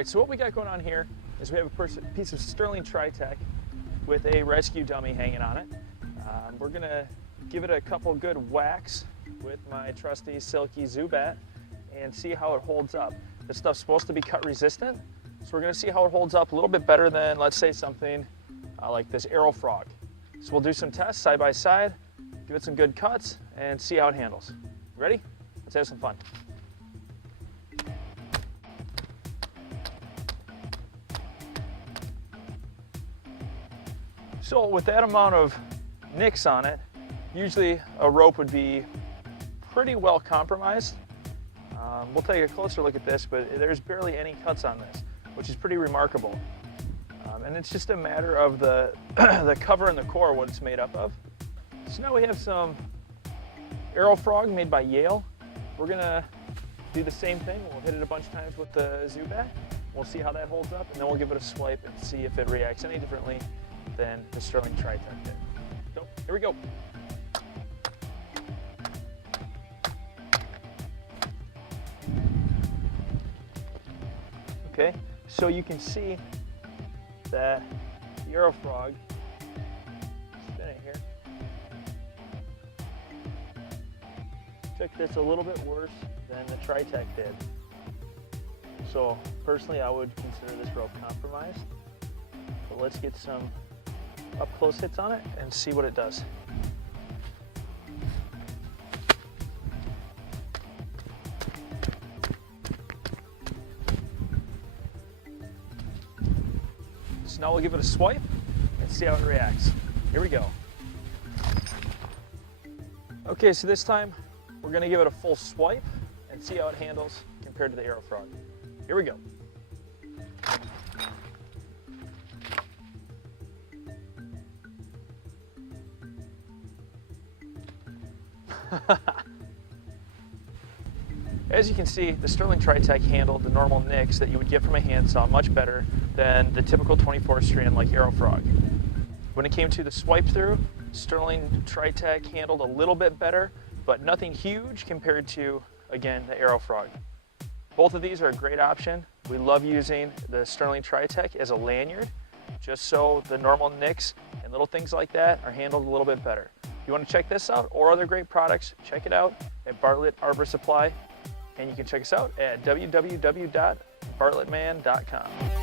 right, so what we got going on here is we have a piece of Sterling Tri-Tech with a rescue dummy hanging on it. We're gonna give it a couple good whacks with my trusty Silky Zubat and see how it holds up. This stuff's supposed to be cut resistant, so we're gonna see how it holds up a little bit better than, let's say, something like this AeroFrog. So we'll do some tests side by side, give it some good cuts, and see how it handles. Ready? Let's have some fun. So with that amount of nicks on it, usually a rope would be pretty well compromised. We'll take a closer look at this, but there's barely any cuts on this, which is pretty remarkable. And it's just a matter of the, the cover and the core, what it's made up of. So now we have some AeroFrog made by Yale. We're gonna do the same thing. We'll hit it a bunch of times with the Zubat. We'll see how that holds up, and then we'll give it a swipe and see if it reacts any differently than the Sterling Tri-Tech did. So here we go. Okay, so you can see that the AeroFrog, spin it here, took this a little bit worse than the Tri-Tech did. So personally, I would consider this rope compromised. But let's get some up close hits on it and see what it does. So now we'll give it a swipe and see how it reacts. Here we go. Okay, so this time we're gonna give it a full swipe and see how it handles compared to the AeroFrog. Here we go. As you can see, the Sterling Tri-Tech handled the normal nicks that you would get from a handsaw much better than the typical 24 strand like AeroFrog. When it came to the swipe through, Sterling Tri-Tech handled a little bit better, but nothing huge compared to, again, the AeroFrog. Both of these are a great option. We love using the Sterling Tri-Tech as a lanyard, just so the normal nicks and little things like that are handled a little bit better. If you want to check this out or other great products, check it out at Bartlett Arbor Supply. And you can check us out at www.bartlettman.com.